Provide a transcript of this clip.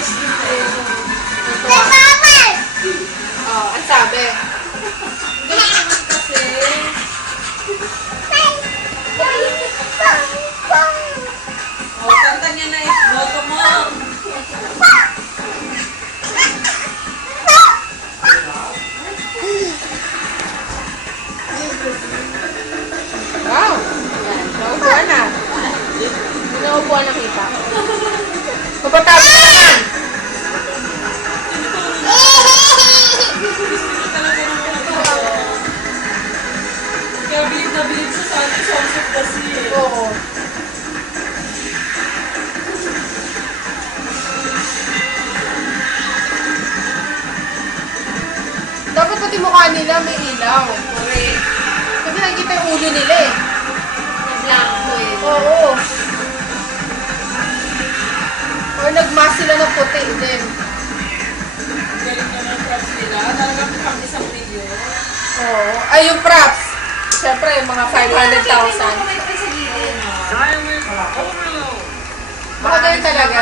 ice cream flavor. Oh, ang sabi. Ganun naman kasi. O, kanta niya na yung boto mo. Wow! Yan, naupuan na. Naupuan na kita. Kapatapos Kaya bilib na bilib siya sa ating sunset kasi eh. Oo. Dapat pati mukha nila may ilaw. Correct. Kasi nakikita yung ulo nila eh. Blanco eh. Oo. Or nagmask sila ng puti din. Galing naman props nila. Talagang pang isang milyon. Oo. Ay, yung props. Siyempre, yung mga 500,000. Diamond overload. Baka ganun talaga.